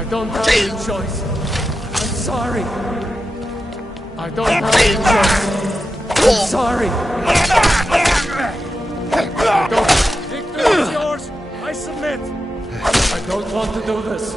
I don't have a choice. I'm sorry. I don't have a choice. I'm sorry. I don't... Victory is yours. I submit. I don't want to do this.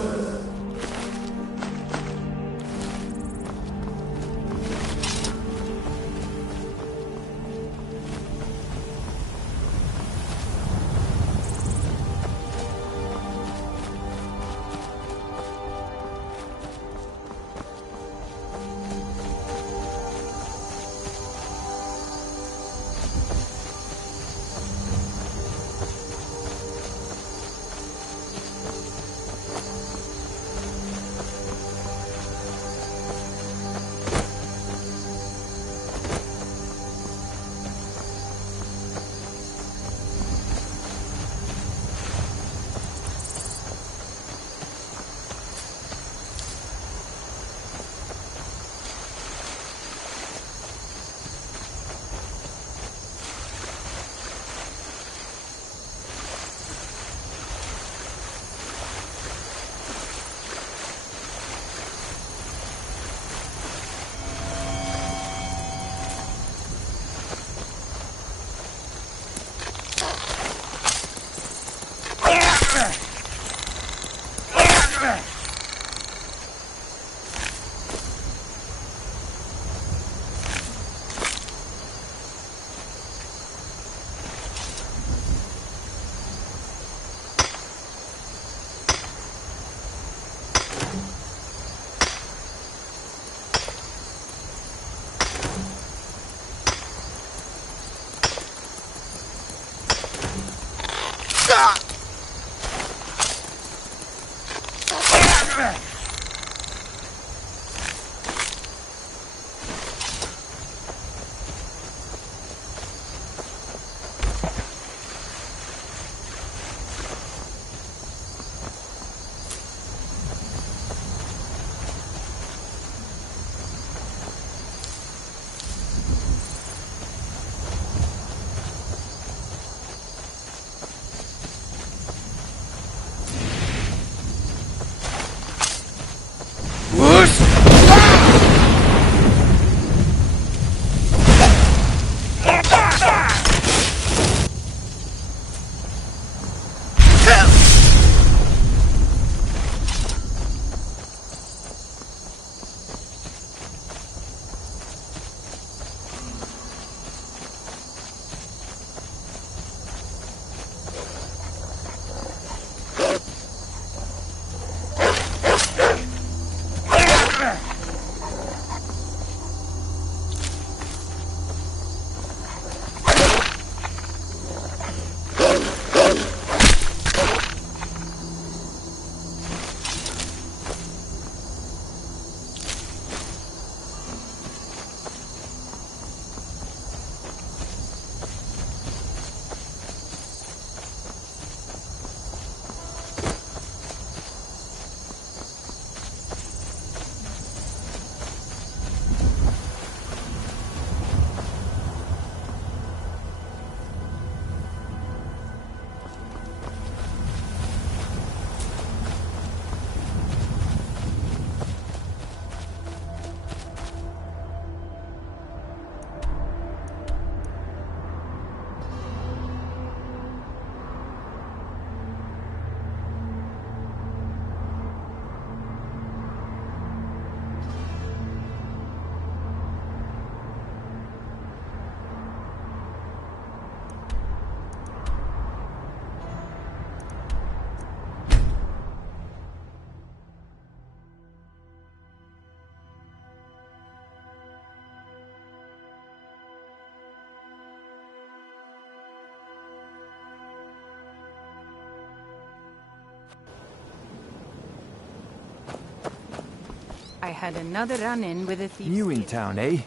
I had another run-in with a thief. New in town, eh?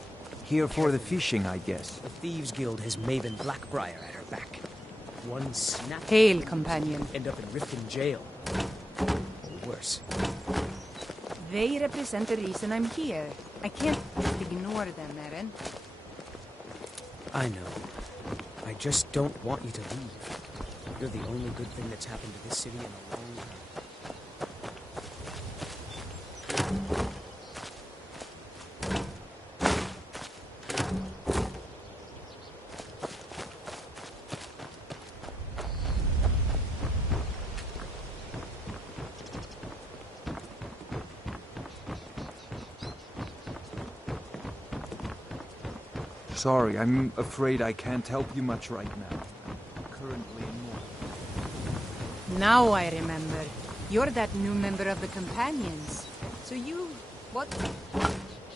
Here for the fishing, I guess. The Thieves Guild has Maven Blackbriar at her back. One snap... Hail, companion. End up in Riften jail. Or worse. They represent the reason I'm here. I can't just ignore them, Eren. I know. I just don't want you to leave. You're the only good thing that's happened to this city in a long time. Sorry, I'm afraid I can't help you much right now. I'm currently in North. Now I remember. You're that new member of the Companions. So you... what?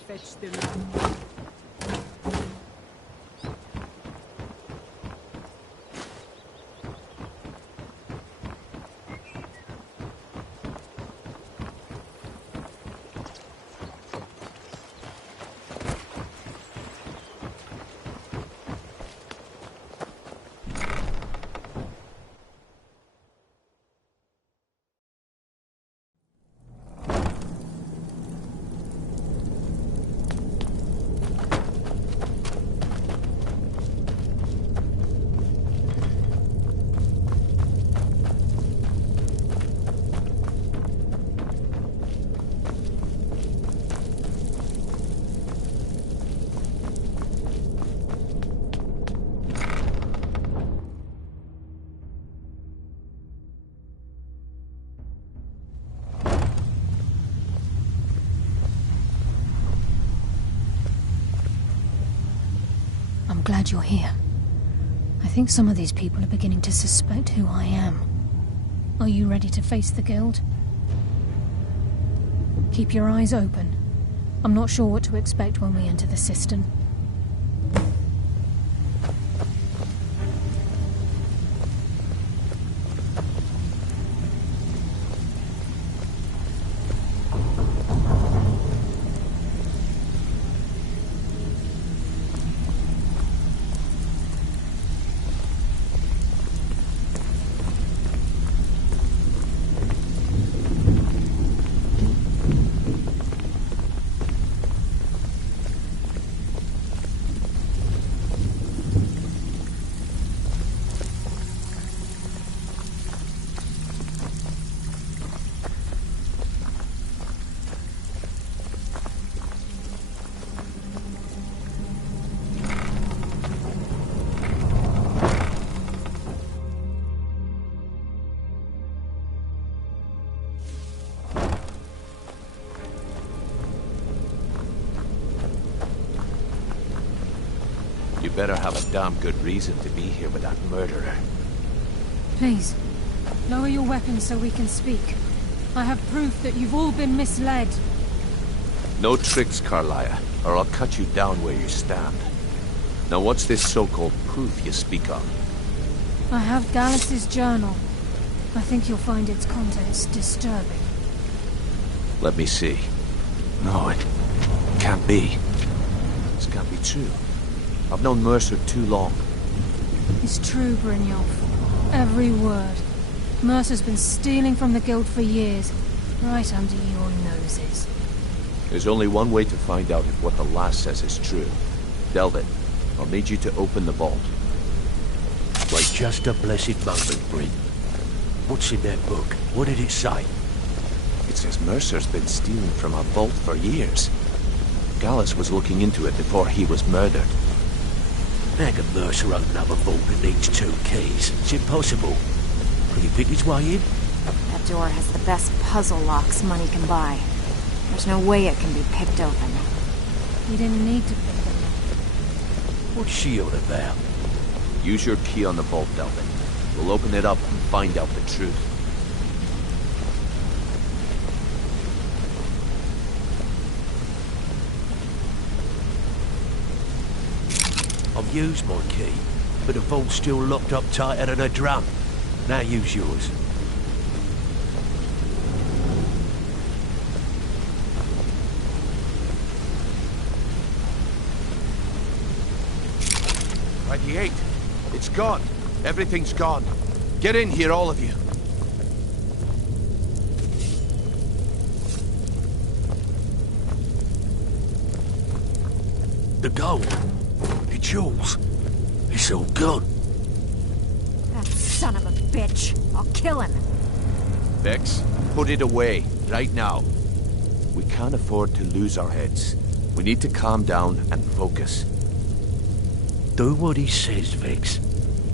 Fetch them. I'm glad you're here. I think some of these people are beginning to suspect who I am. Are you ready to face the Guild? Keep your eyes open. I'm not sure what to expect when we enter the cistern. You better have a damn good reason to be here with that murderer. Please, lower your weapons so we can speak. I have proof that you've all been misled. No tricks, Carlia, or I'll cut you down where you stand. Now what's this so-called proof you speak of? I have Gallus's journal. I think you'll find its contents disturbing. Let me see. No, it can't be. This can't be true. I've known Mercer too long. It's true, Brynjolf. Every word. Mercer's been stealing from the Guild for years, right under your noses. There's only one way to find out if what the lass says is true. Delvin, I'll need you to open the vault. Wait just a blessed moment, Bryn. What's in that book? What did it say? It says Mercer's been stealing from our vault for years. Gallus was looking into it before he was murdered. How can Mercer open up a vault that needs 2 keys? It's impossible. Can he pick his way in? That door has the best puzzle locks money can buy. There's no way it can be picked open. You didn't need to pick them. What's she on about? Use your key on the vault, Delvin. We'll open it up and find out the truth. I've used my key, but the vault's still locked up tighter than a drum. Now use yours. '98. It's gone. Everything's gone. Get in here, all of you. The gold. The jewels. It's all gone. That son of a bitch. I'll kill him. Vex, put it away, right now. We can't afford to lose our heads. We need to calm down and focus. Do what he says, Vex.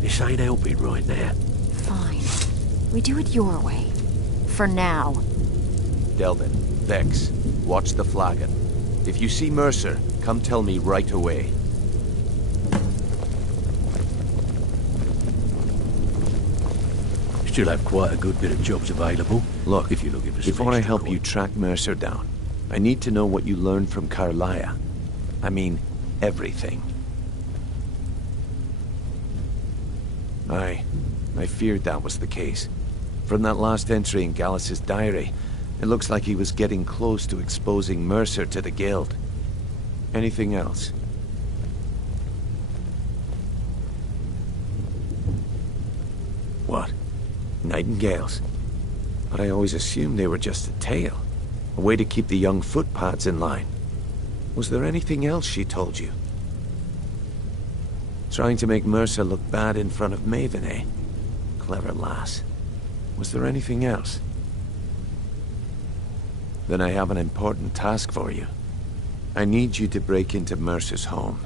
This ain't helping right now. Fine. We do it your way. For now. Delvin, Vex, watch the flagon. If you see Mercer, come tell me right away. Still have quite a good bit of jobs available. Look, if you're looking for some before I extra help coin. you track Mercer down, I need to know what you learned from Carlia. I mean, everything. I feared that was the case. From that last entry in Gallus's diary, it looks like he was getting close to exposing Mercer to the Guild. Anything else? What? Nightingales? But I always assumed they were just a tale. A way to keep the young footpads in line. Was there anything else she told you? Trying to make Mercer look bad in front of Maven, eh? Clever lass. Was there anything else? Then I have an important task for you. I need you to break into Mercer's home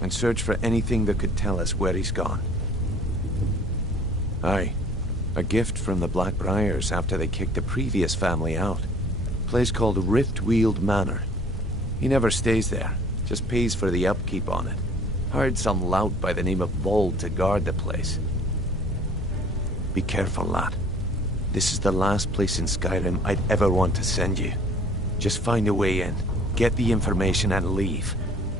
and search for anything that could tell us where he's gone. Aye. A gift from the Blackbriars after they kicked the previous family out. A place called Riftweald Manor. He never stays there, just pays for the upkeep on it. Hired some lout by the name of Vold to guard the place. Be careful, lad. This is the last place in Skyrim I'd ever want to send you. Just find a way in, get the information and leave.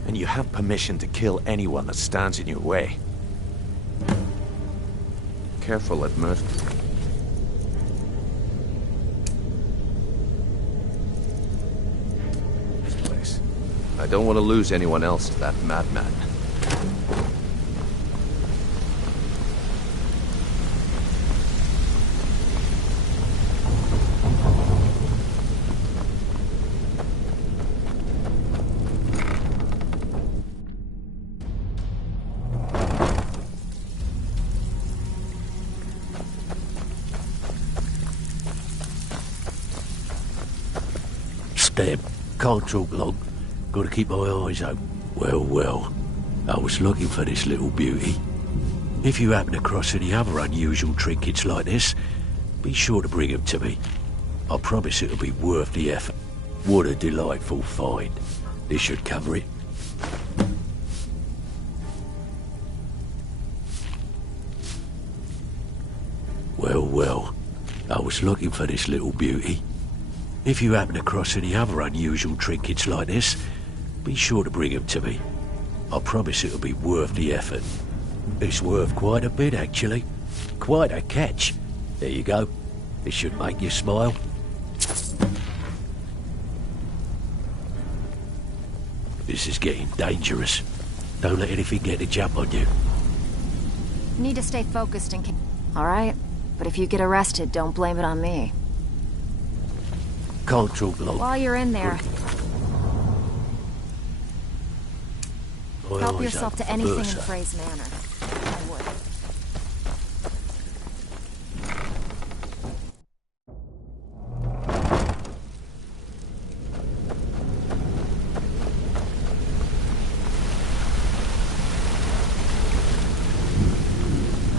And you have permission to kill anyone that stands in your way. Careful at Mercer. This place. I don't want to lose anyone else to that madman. Damn, can't talk long. Gotta keep my eyes open. Well, well. I was looking for this little beauty. If you happen across any other unusual trinkets like this, be sure to bring them to me. I promise it'll be worth the effort. What a delightful find. This should cover it. Well, well. I was looking for this little beauty. If you happen across any other unusual trinkets like this, be sure to bring them to me. I promise it'll be worth the effort. It's worth quite a bit, actually. Quite a catch. There you go. This should make you smile. This is getting dangerous. Don't let anything get a jump on you. Need to stay focused and... All right, but if you get arrested, don't blame it on me. Can't talk long. While you're in there, My help eyes yourself open to anything in Mercer. Frey's Manor. I would.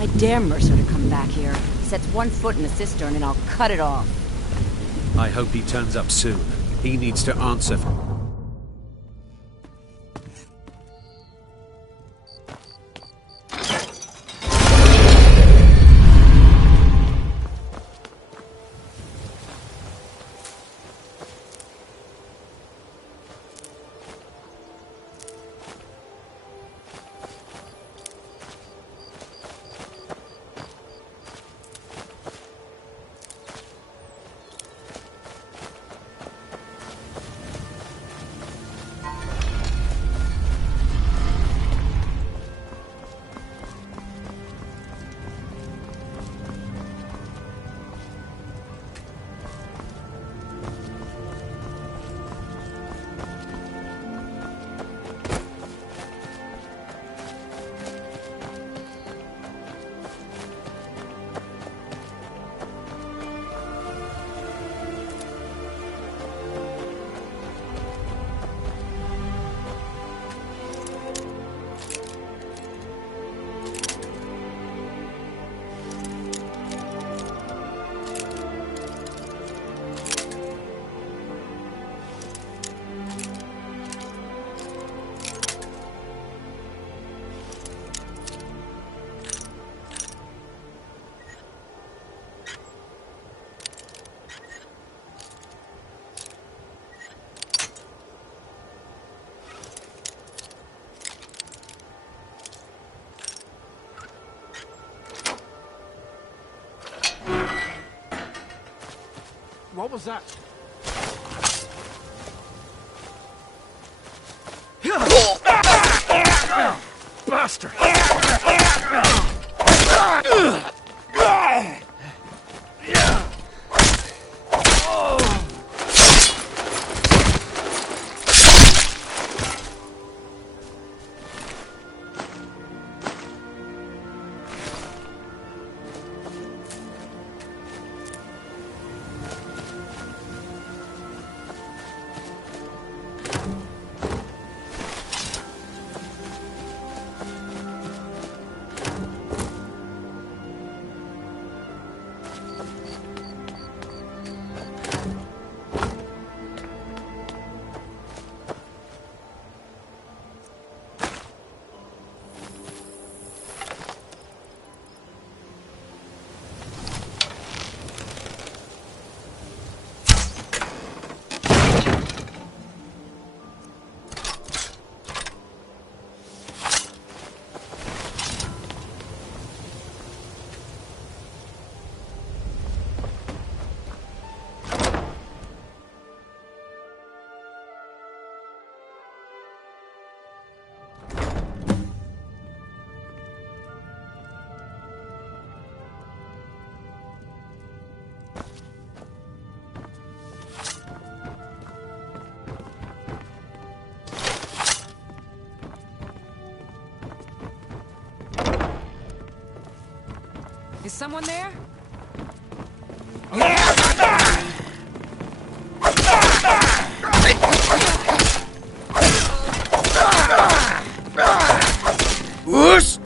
I dare Mercer to come back here. Sets one foot in the cistern and I'll cut it off. I hope he turns up soon. He needs to answer for... What was that? Bastard! Is someone there? Whoosh!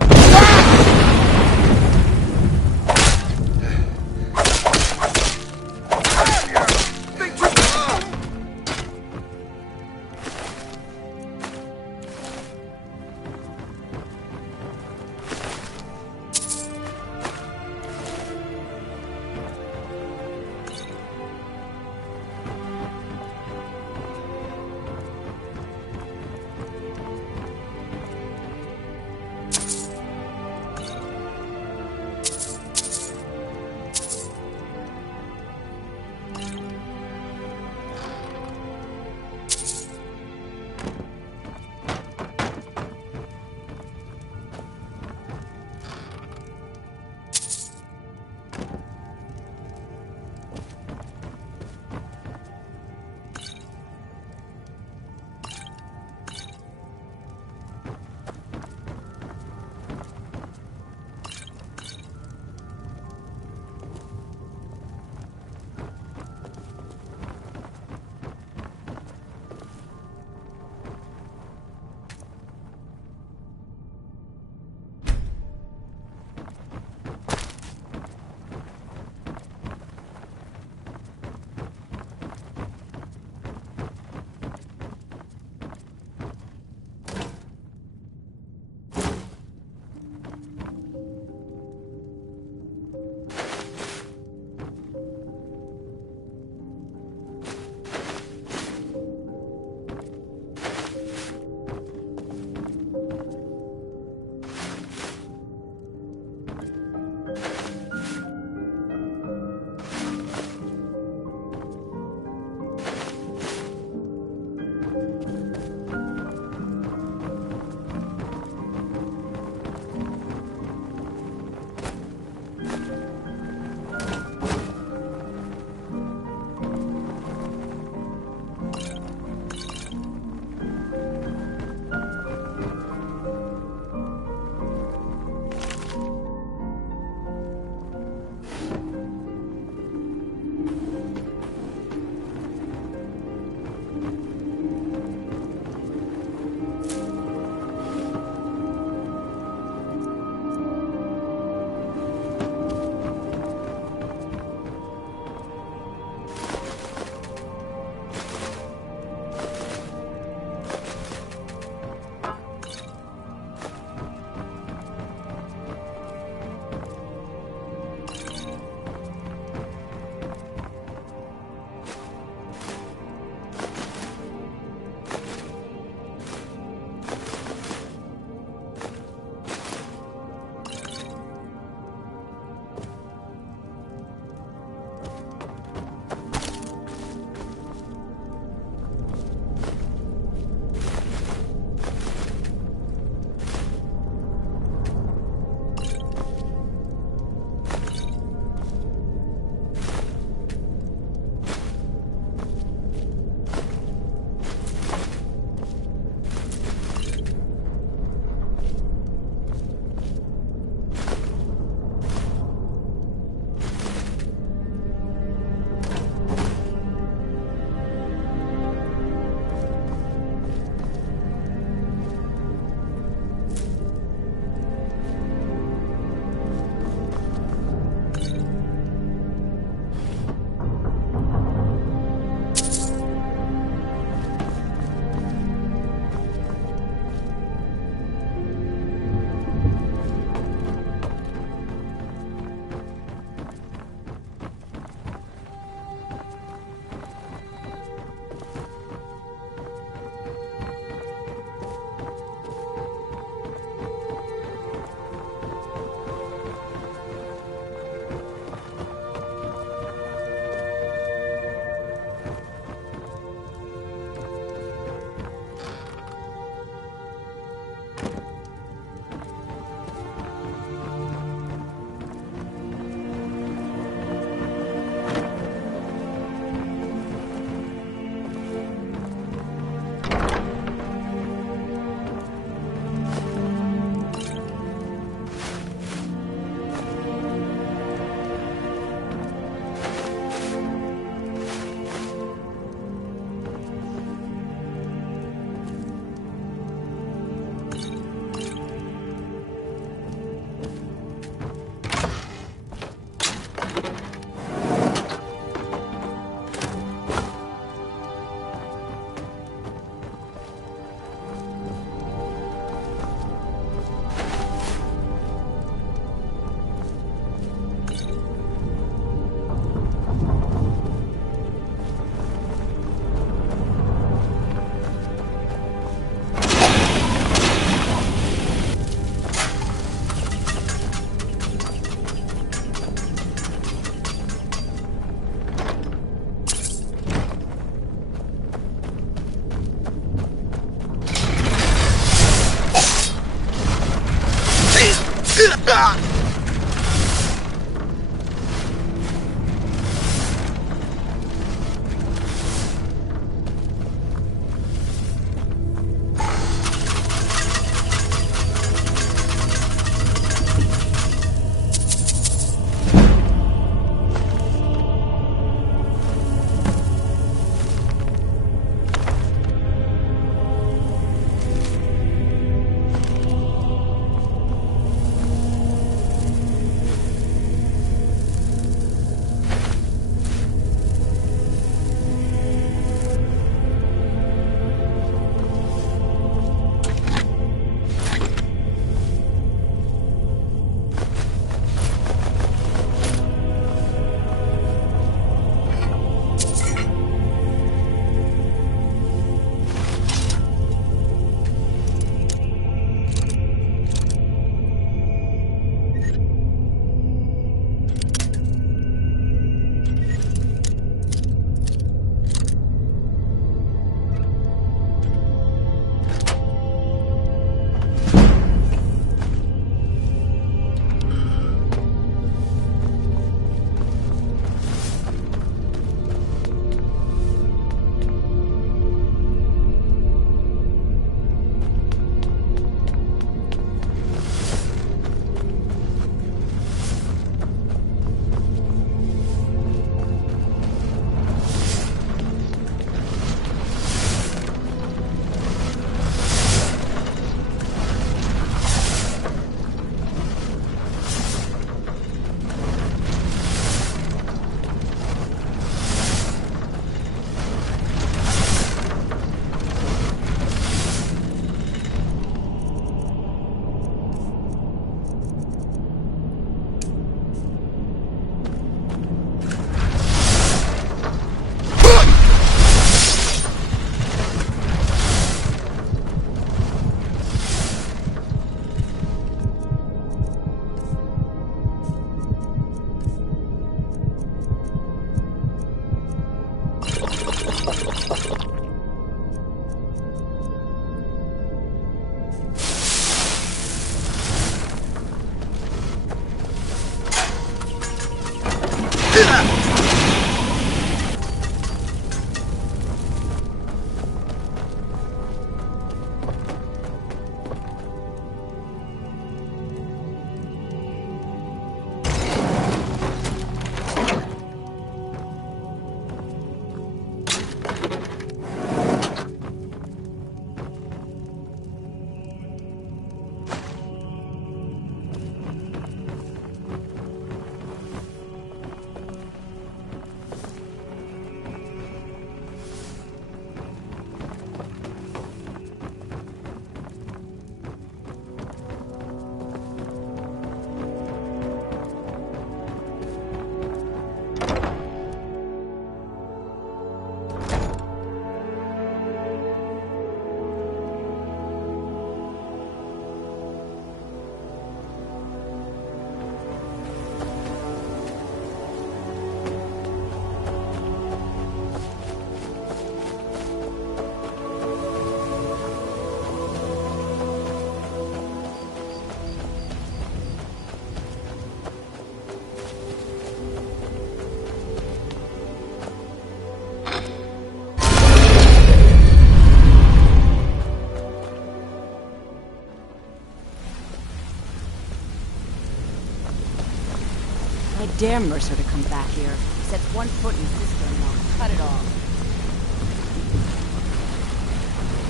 I dare Mercer to come back here. He sets one foot in sister-in-law. Cut it off.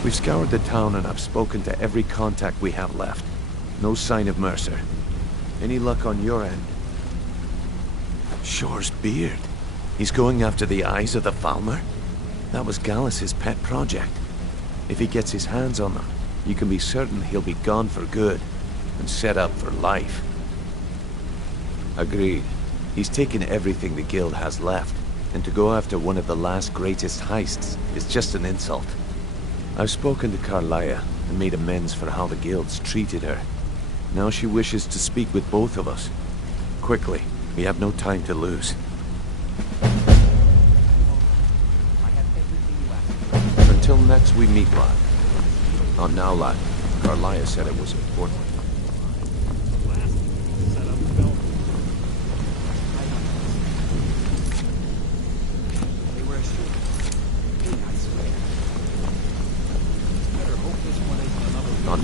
We've scoured the town and I've spoken to every contact we have left. No sign of Mercer. Any luck on your end? Shore's beard. He's going after the eyes of the Falmer? That was Gallus's pet project. If he gets his hands on them, you can be certain he'll be gone for good and set up for life. Agreed. He's taken everything the guild has left, and to go after one of the last greatest heists is just an insult. I've spoken to Karliah and made amends for how the guilds treated her. Now she wishes to speak with both of us. Quickly, we have no time to lose. Until next we meet, lad. Oh, now, lad. Karliah said it was important.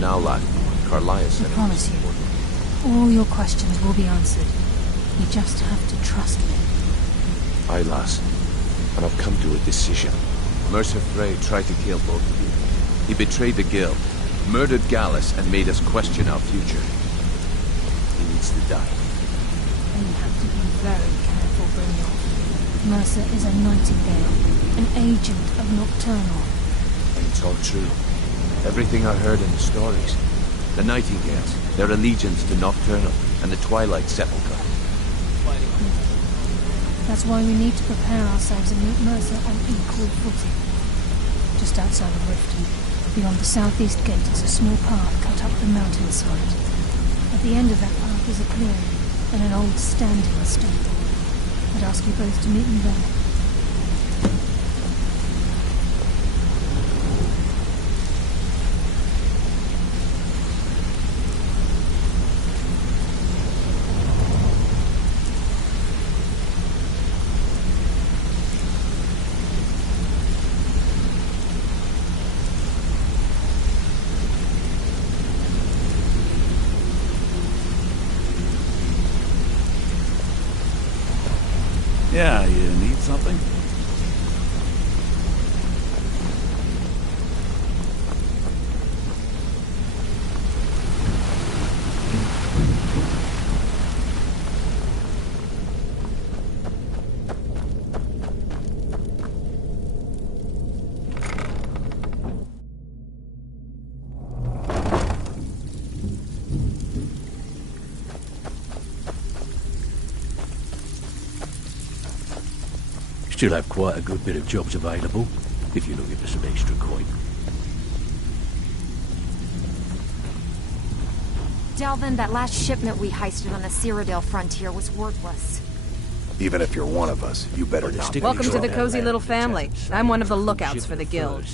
now, lad. Carlias I said promise you, all your questions will be answered. You just have to trust me. Aye, lass. And I've come to a decision. Mercer Frey tried to kill both of you. He betrayed the Guild, murdered Gallus, and made us question our future. He needs to die. And you have to be very careful, Brynjolf. Mercer is a Nightingale, an agent of Nocturnal. And it's all true. Everything I heard in the stories. The Nightingales, their allegiance to Nocturnal, and the Twilight Sepulchre. That's why we need to prepare ourselves and meet Mercer on equal footing. Just outside of Riften, beyond the southeast gate is a small path cut up the mountainside. At the end of that path is a clearing and an old standing stable. I'd ask you both to meet me there. Yeah, you need something? Still have quite a good bit of jobs available, if you're looking for some extra coin. Delvin, that last shipment we heisted on the Cyrodiil frontier was worthless. Even if you're one of us, you better not. Welcome to the cozy little family. I'm one of the lookouts for the guild.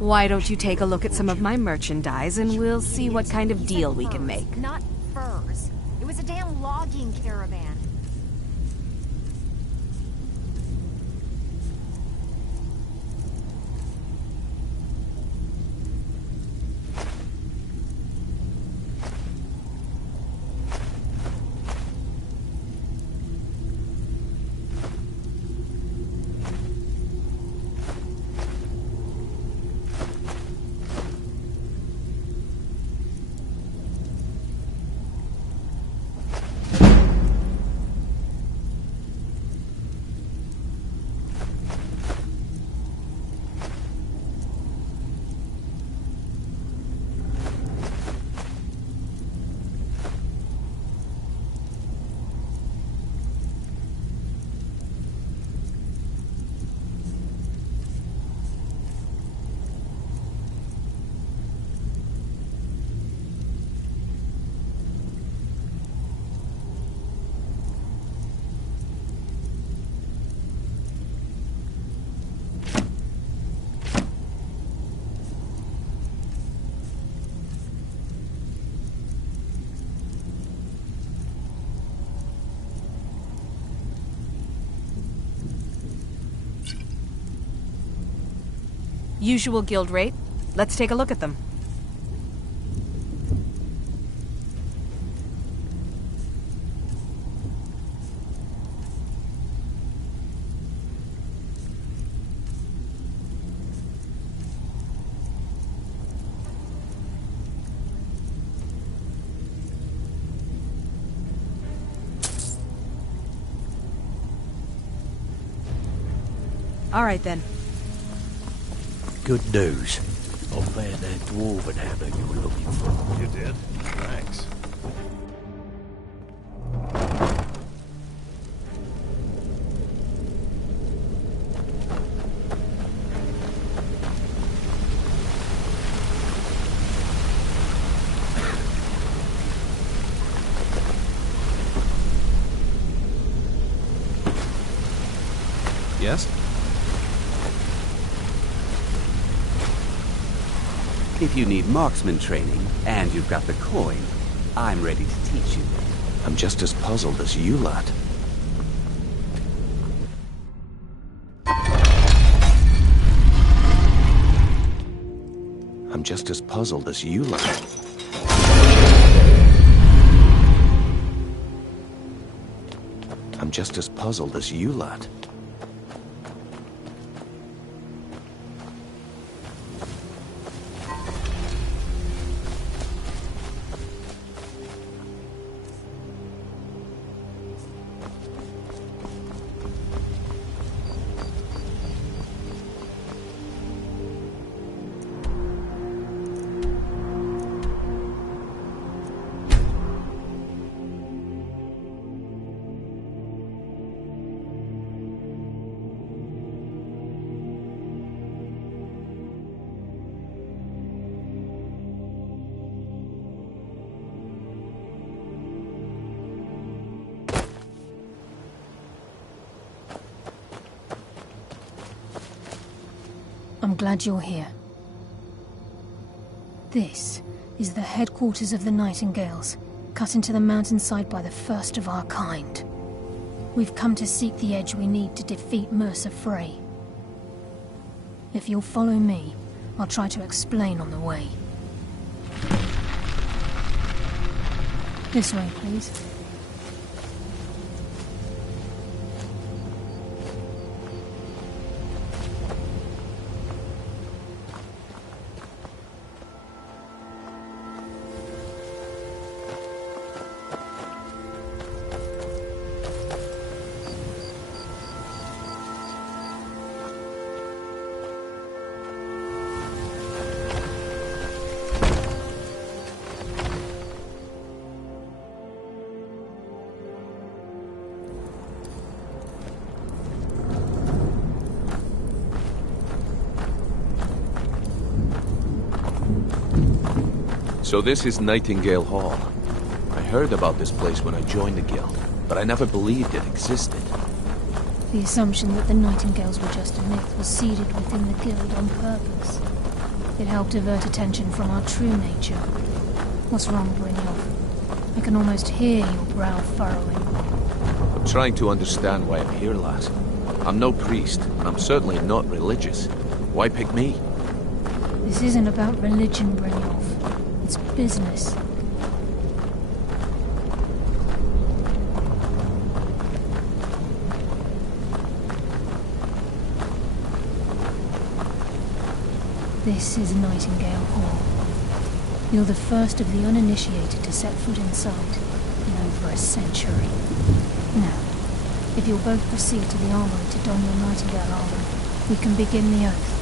Why don't you take a look at some of my merchandise and we'll see what kind of deal we can make. Not furs. It was a damn logging caravan. Usual guild rate. Let's take a look at them. All right then. Good news. I found that dwarven hammer you were looking for. You did? Thanks. Yes? If you need marksman training, and you've got the coin, I'm ready to teach you. I'm just as puzzled as you, lad. I'm just as puzzled as you, lad. I'm just as puzzled as you, lad. I'm glad you're here. This is the headquarters of the Nightingales, cut into the mountainside by the first of our kind. We've come to seek the edge we need to defeat Mercer Frey. If you'll follow me, I'll try to explain on the way. This way, please. So this is Nightingale Hall. I heard about this place when I joined the guild, but I never believed it existed. The assumption that the Nightingales were just a myth was seeded within the guild on purpose. It helped divert attention from our true nature. What's wrong, Brynjolf? I can almost hear your brow furrowing. I'm trying to understand why I'm here, lass. I'm no priest, and I'm certainly not religious. Why pick me? This isn't about religion, Brynjolf. It's business. This is Nightingale Hall. You're the first of the uninitiated to set foot inside in over a century. Now, if you'll both proceed to the armory to don your Nightingale armor, we can begin the oath.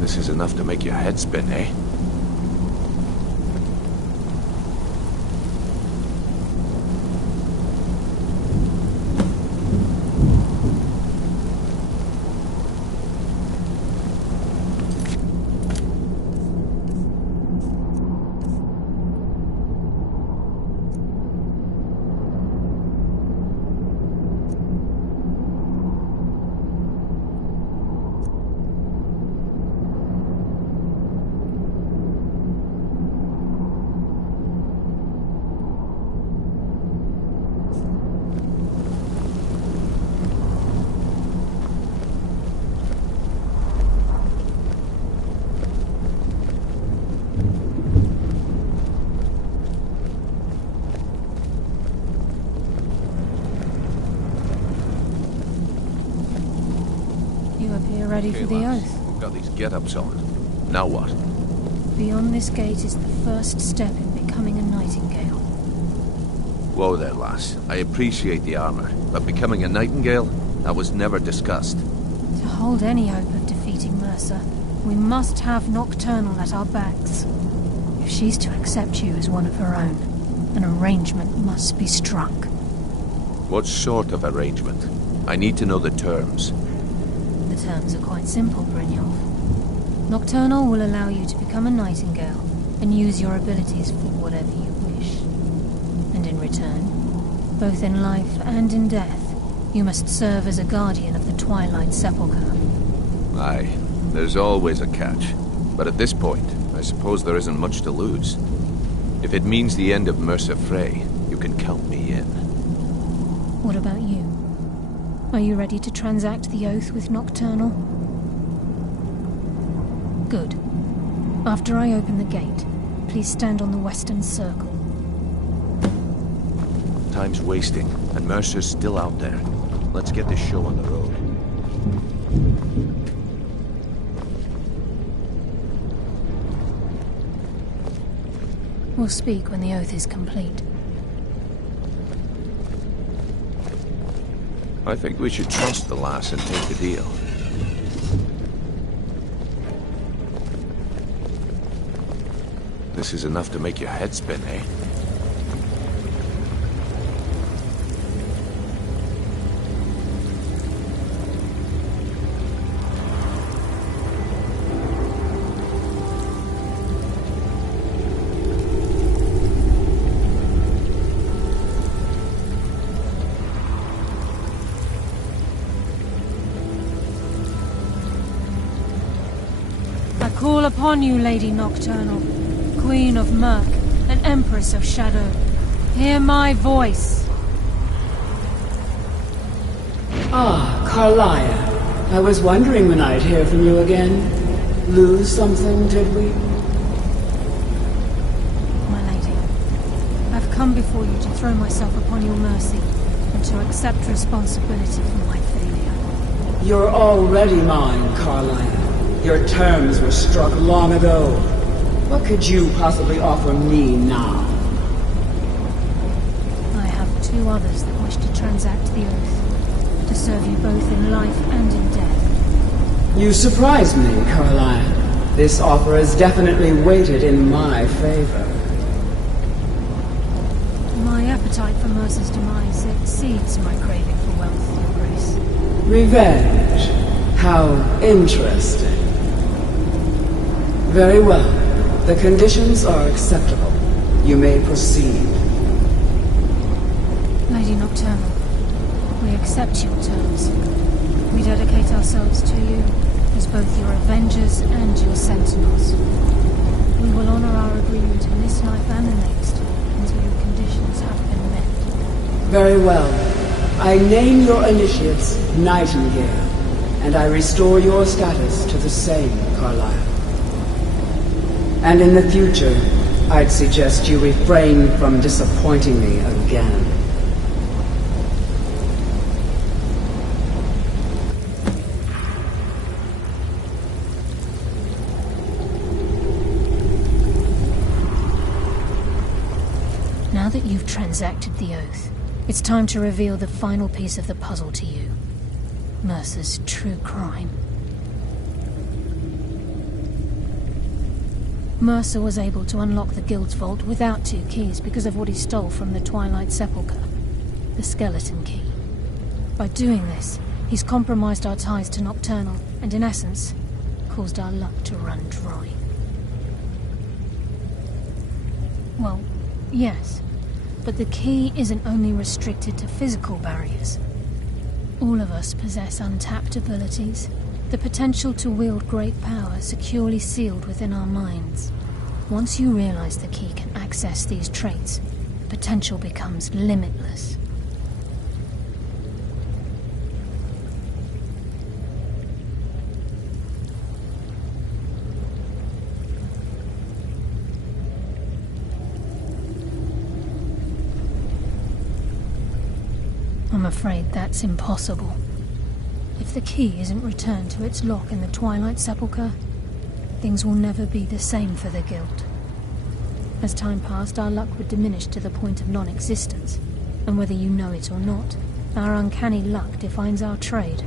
This is enough to make your head spin, eh? Ready for the oath? We've got these get-ups on. Now what? Beyond this gate is the first step in becoming a Nightingale. Whoa there, lass. I appreciate the armor, but becoming a Nightingale? That was never discussed. To hold any hope of defeating Mercer, we must have Nocturnal at our backs. If she's to accept you as one of her own, an arrangement must be struck. What sort of arrangement? I need to know the terms. The terms are quite simple, Brynjolf. Nocturnal will allow you to become a nightingale and use your abilities for whatever you wish. And in return, both in life and in death, you must serve as a guardian of the Twilight Sepulchre. Aye, there's always a catch. But at this point, I suppose there isn't much to lose. If it means the end of Mercer Frey, you can count me in. What about you? Are you ready to transact the oath with Nocturnal? Good. After I open the gate, please stand on the western circle. Time's wasting, and Mercer's still out there. Let's get this show on the road. We'll speak when the oath is complete. I think we should trust the lass and take the deal. This is enough to make your head spin, eh? I call upon you, Lady Nocturnal, Queen of Murk, and Empress of Shadow. Hear my voice. Ah, Karliah. I was wondering when I'd hear from you again. Lose something, did we? My lady, I've come before you to throw myself upon your mercy and to accept responsibility for my failure. You're already mine, Karliah. Your terms were struck long ago. What could you possibly offer me now? I have two others that wish to transact the oath, to serve you both in life and in death. You surprise me, Karliah. This offer is definitely weighted in my favor. My appetite for Mercer's demise exceeds my craving for wealth, Your Grace. Revenge. How interesting. Very well. The conditions are acceptable. You may proceed. Lady Nocturnal, we accept your terms. We dedicate ourselves to you as both your avengers and your sentinels. We will honor our agreement in this life and the next until your conditions have been met. Very well. I name your initiates Nightingale, and I restore your status to the same, Karliah. And in the future, I'd suggest you refrain from disappointing me again. Now that you've transacted the oath, it's time to reveal the final piece of the puzzle to you. Mercer's true crime. Mercer was able to unlock the Guild's vault without 2 keys because of what he stole from the Twilight Sepulchre, the Skeleton Key. By doing this, he's compromised our ties to Nocturnal, and in essence, caused our luck to run dry. Well, yes, but the key isn't only restricted to physical barriers. All of us possess untapped abilities, the potential to wield great power securely sealed within our minds. Once you realize the key can access these traits, potential becomes limitless. I'm afraid that's impossible. If the key isn't returned to its lock in the Twilight Sepulchre, things will never be the same for the Guild. As time passed, our luck would diminish to the point of non-existence, and whether you know it or not, our uncanny luck defines our trade.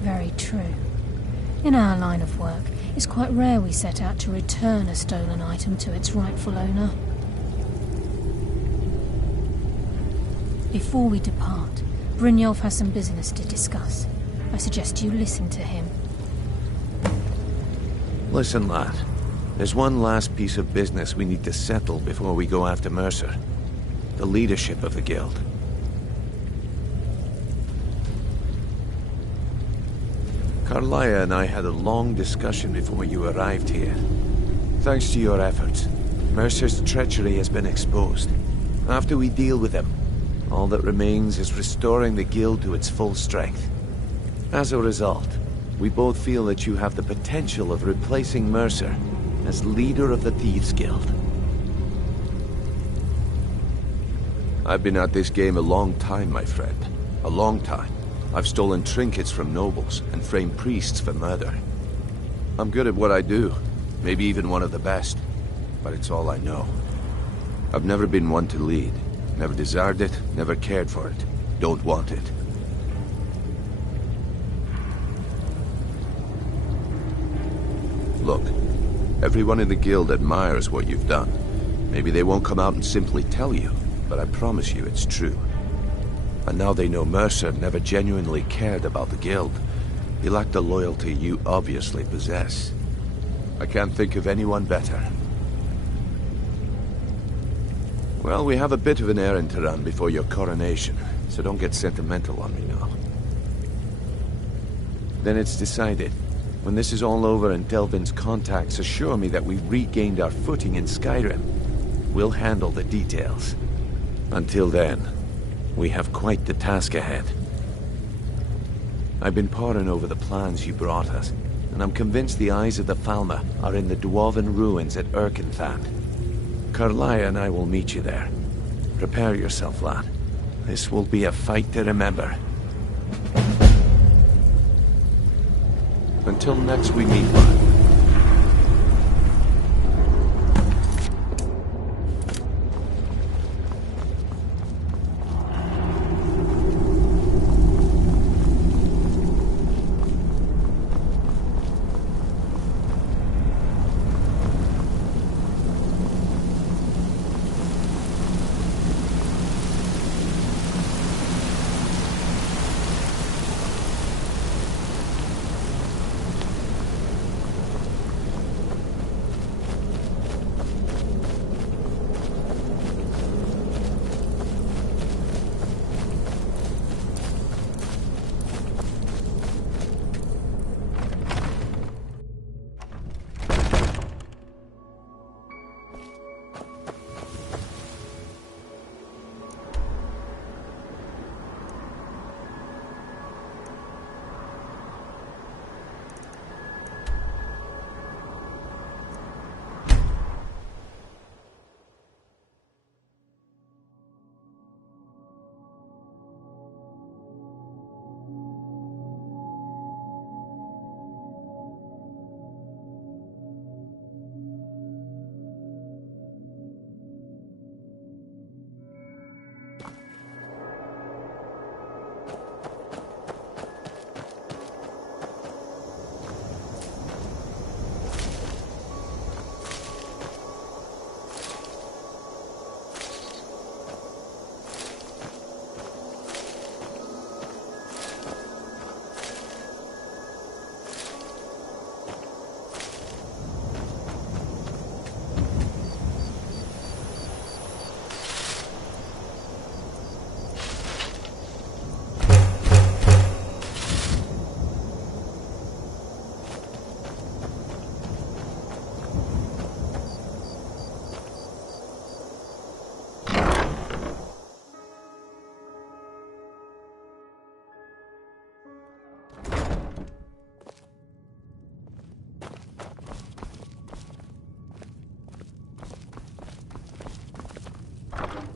Very true. In our line of work, it's quite rare we set out to return a stolen item to its rightful owner. Before we depart, Brynjolf has some business to discuss. I suggest you listen to him. Listen, lad. There's one last piece of business we need to settle before we go after Mercer. The leadership of the guild. Karliah and I had a long discussion before you arrived here. Thanks to your efforts, Mercer's treachery has been exposed. After we deal with him, all that remains is restoring the guild to its full strength. As a result, we both feel that you have the potential of replacing Mercer as leader of the Thieves' Guild. I've been at this game a long time, my friend. A long time. I've stolen trinkets from nobles and framed priests for murder. I'm good at what I do, maybe even one of the best, but it's all I know. I've never been one to lead. Never desired it, never cared for it. Don't want it. Look, everyone in the guild admires what you've done. Maybe they won't come out and simply tell you, but I promise you it's true. And now they know Mercer never genuinely cared about the guild. He lacked the loyalty you obviously possess. I can't think of anyone better. Well, we have a bit of an errand to run before your coronation, so don't get sentimental on me now. Then it's decided. When this is all over and Delvin's contacts assure me that we've regained our footing in Skyrim, we'll handle the details. Until then, we have quite the task ahead. I've been poring over the plans you brought us, and I'm convinced the eyes of the Falmer are in the Dwarven ruins at Erkenthand. Karliah and I will meet you there. Prepare yourself, lad. This will be a fight to remember. Until next we meet, lad.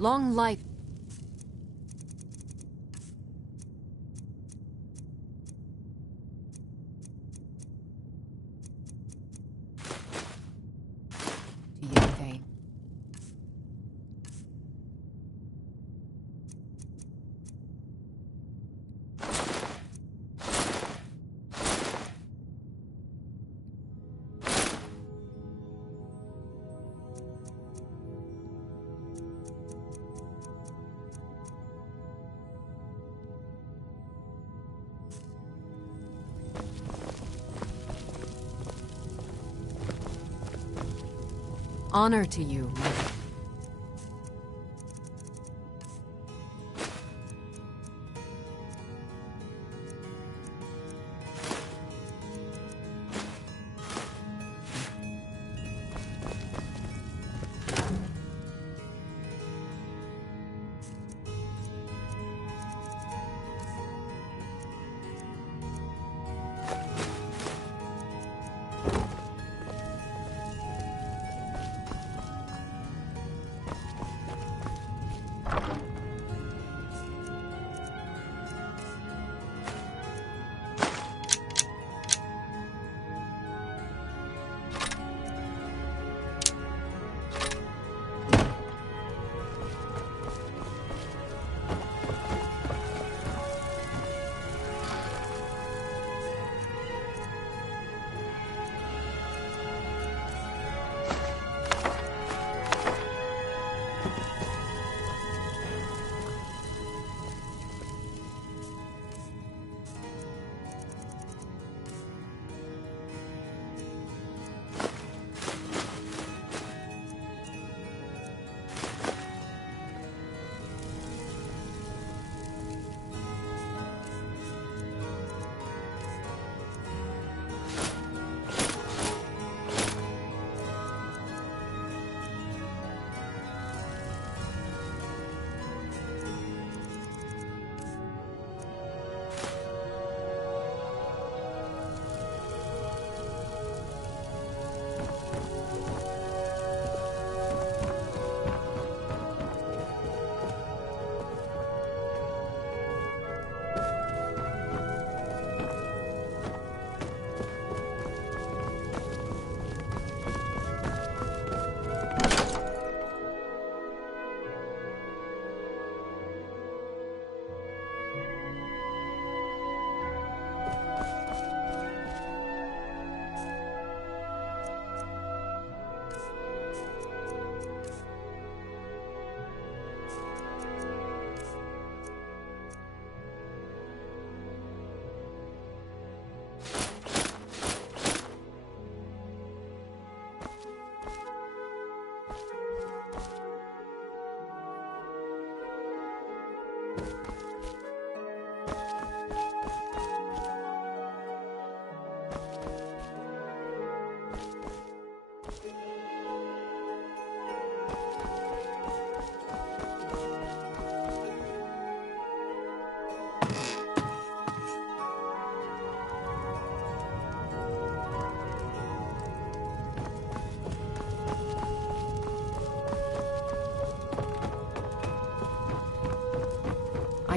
Long life. To you, Thane. honor to you, mother.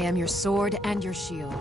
I am your sword and your shield.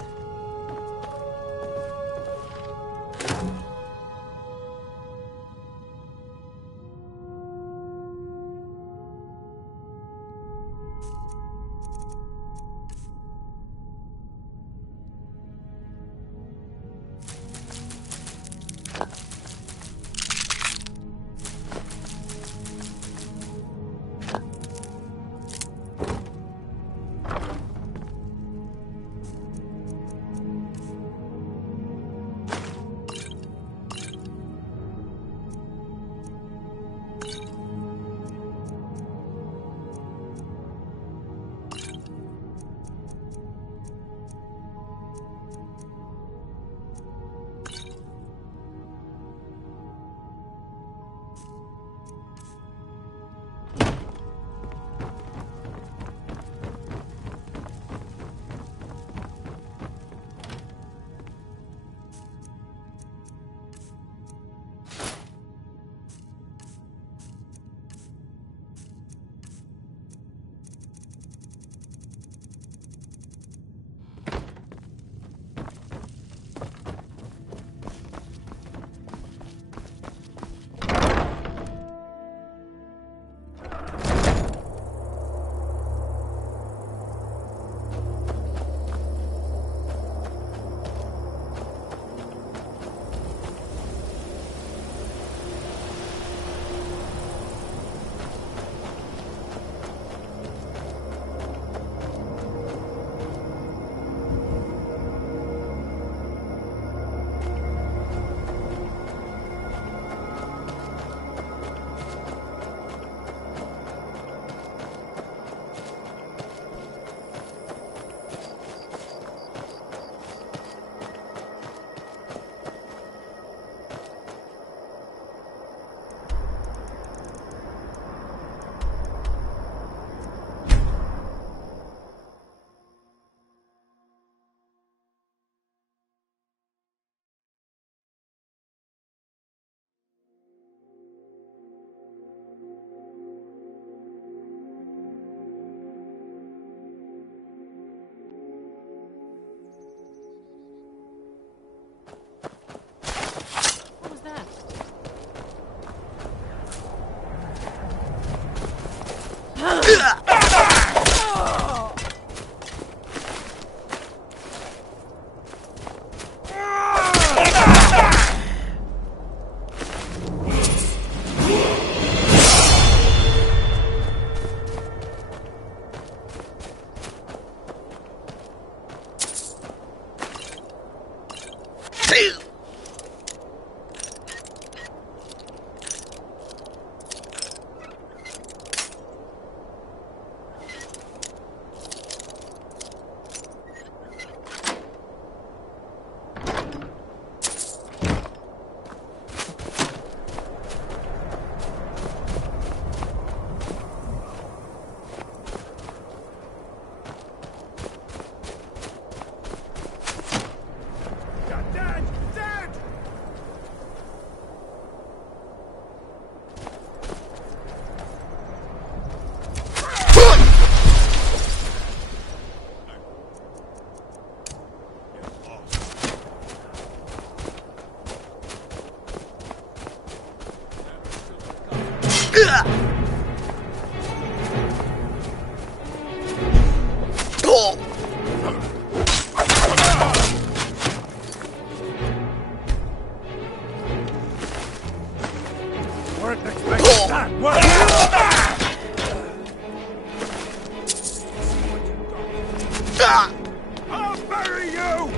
I'll bury you!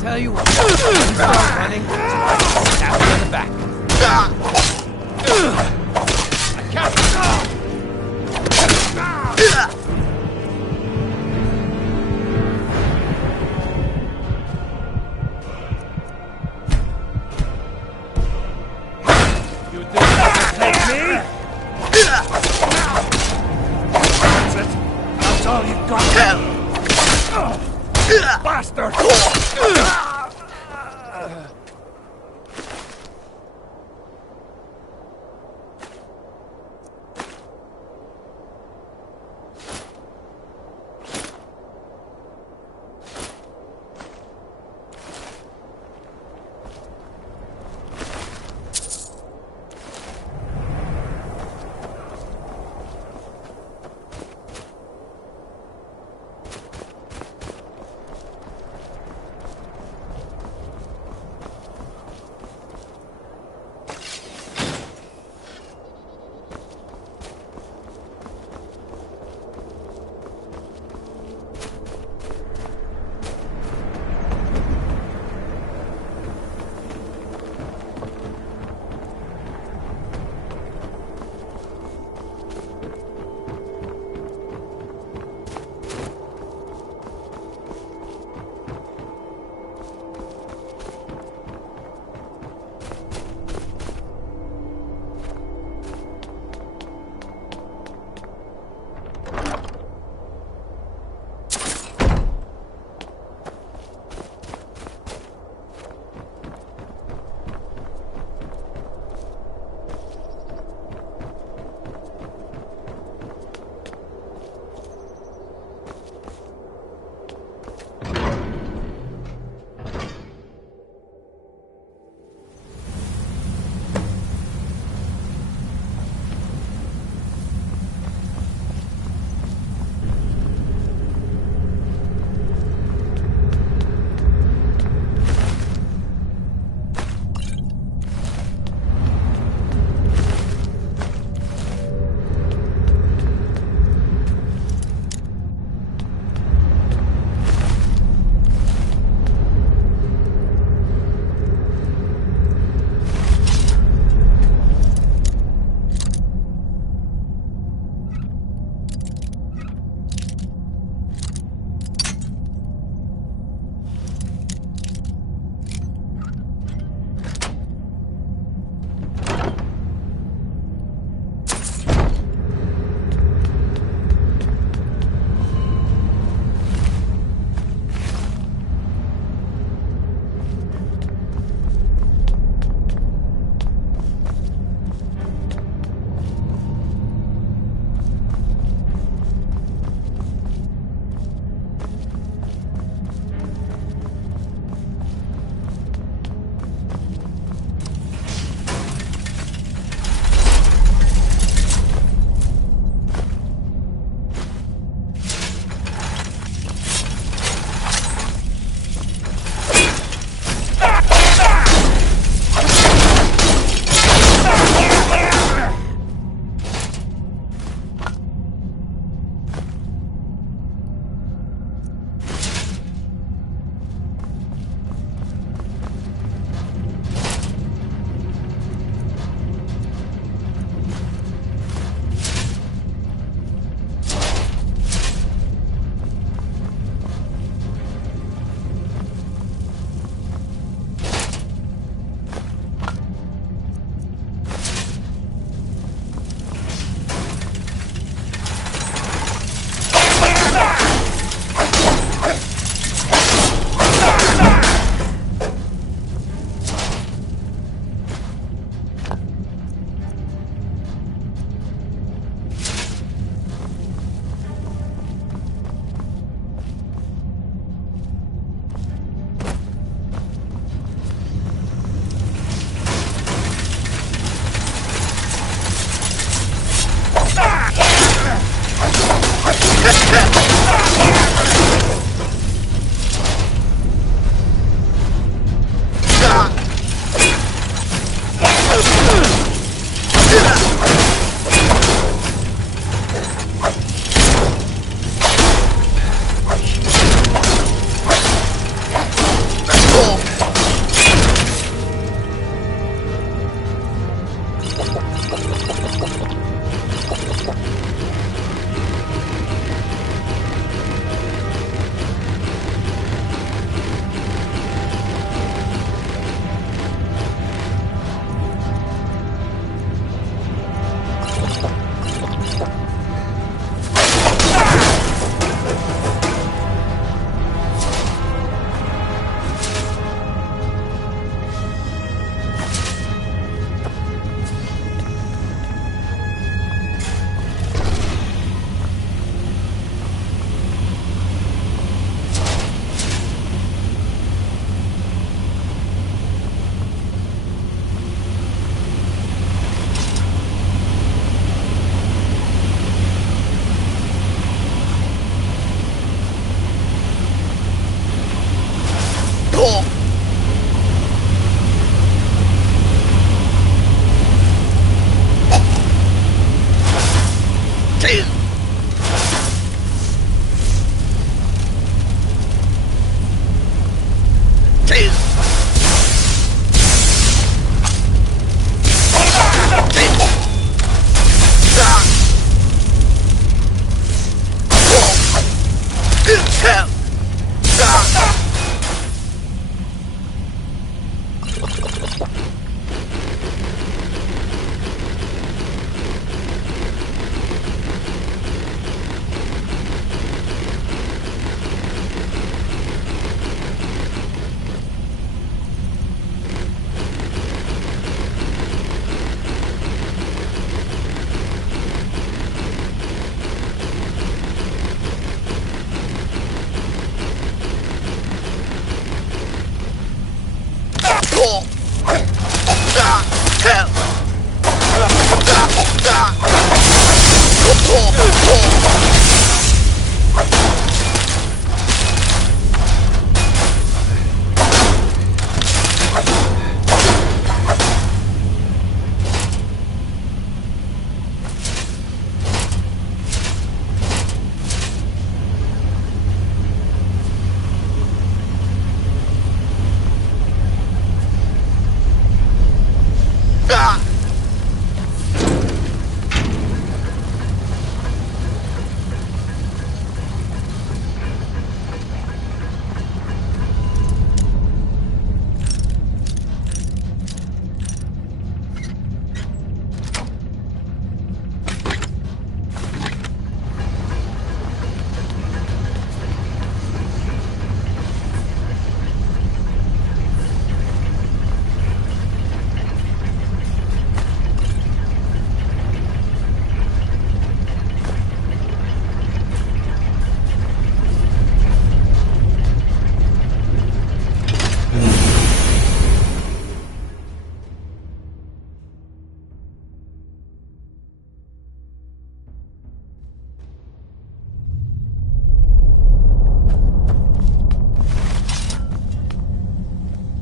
Tell you what, start running, stab you in the back. I can't. You think you can take me? That's it. That's all you've got. Bastard!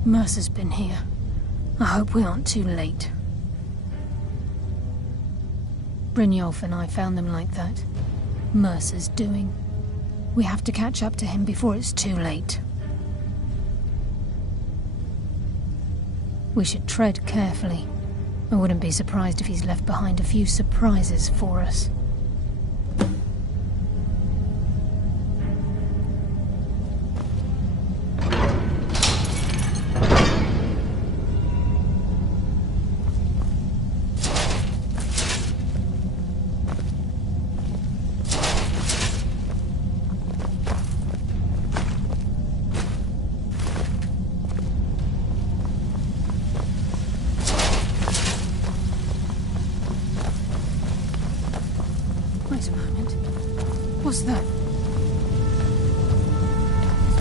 Mercer's been here. I hope we aren't too late. Brynjolf and I found them like that. Mercer's doing. We have to catch up to him before it's too late. We should tread carefully. I wouldn't be surprised if he's left behind a few surprises for us. Wait a moment. What's that?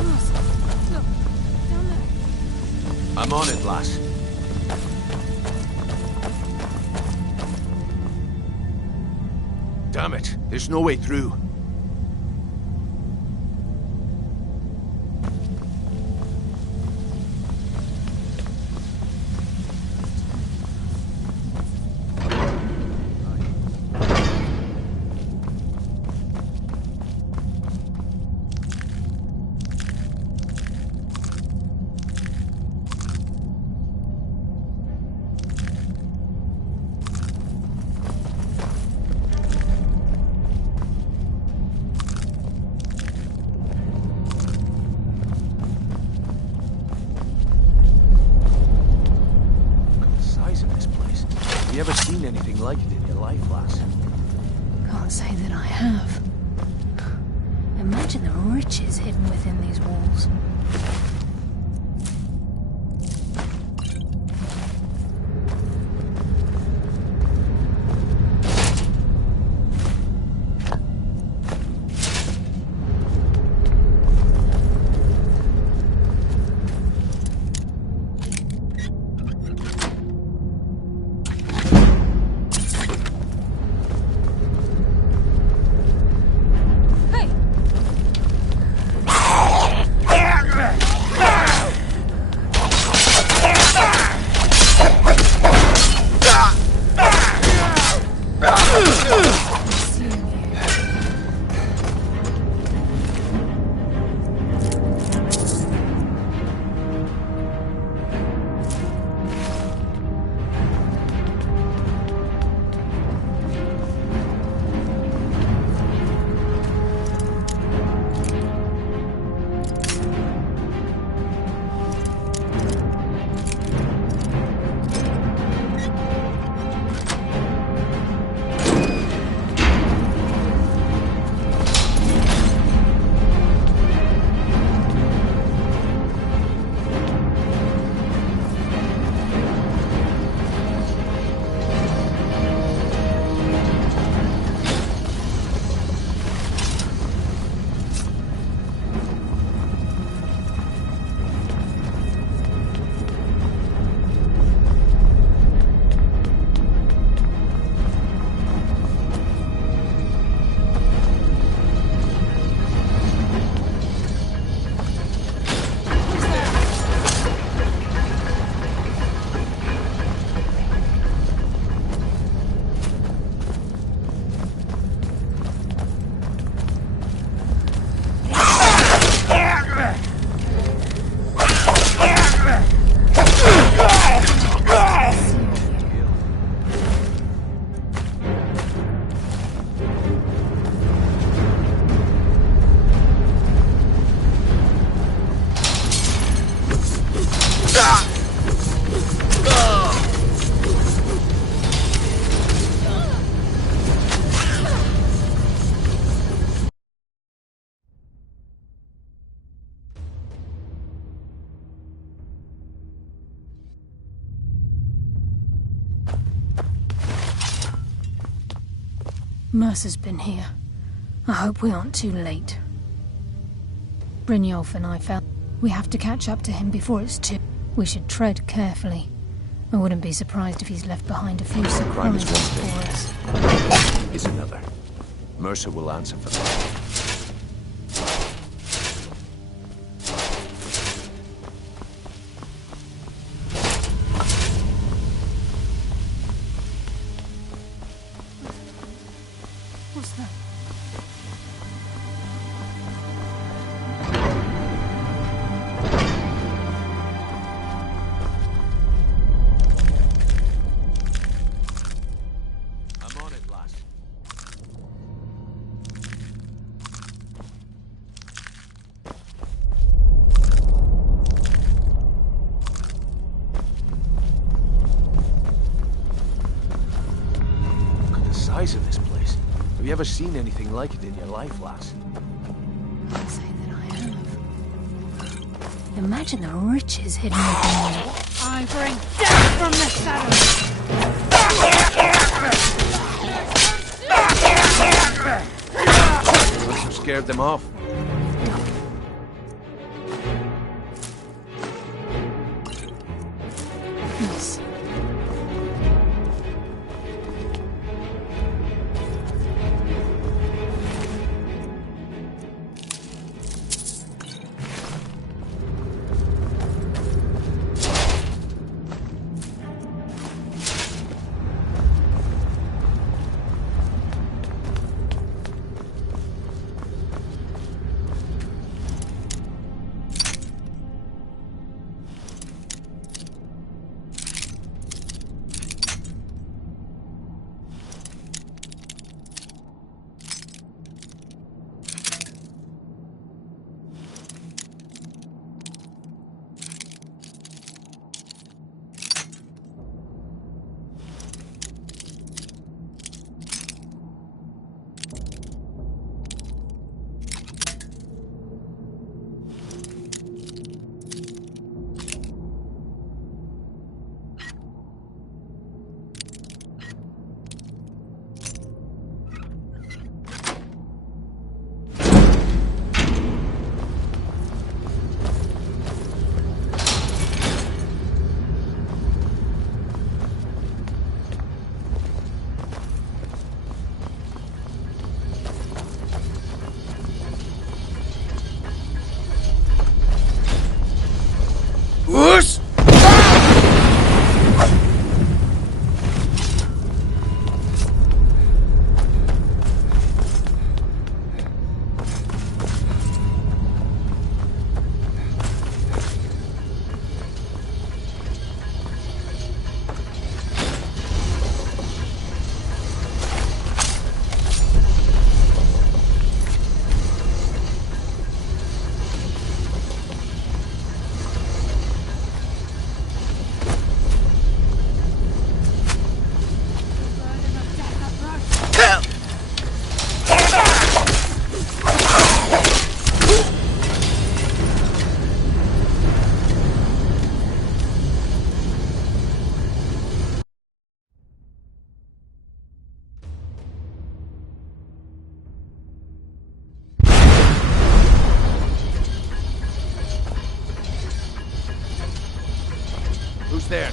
Mercer, look, down there. I'm on it, lass. Damn it, there's no way through. Have you ever seen anything like it in your life, lass? Can't say that I have. Imagine the riches hidden within these walls. Mercer's been here. I hope we aren't too late. Brynjolf and I felt we have to catch up to him before it's too... We should tread carefully. I wouldn't be surprised if he's left behind a few Crime is surprises one for us. thing. Is another. Mercer will answer for that. What's that? I'm on it, lass. Look at the size of this place. Have you ever seen anything like it in your life, lass? I'll say that I have. Imagine the riches hidden within there. I bring death from the shadows! Must have scared them off. Yes. Whoosh! Who's there?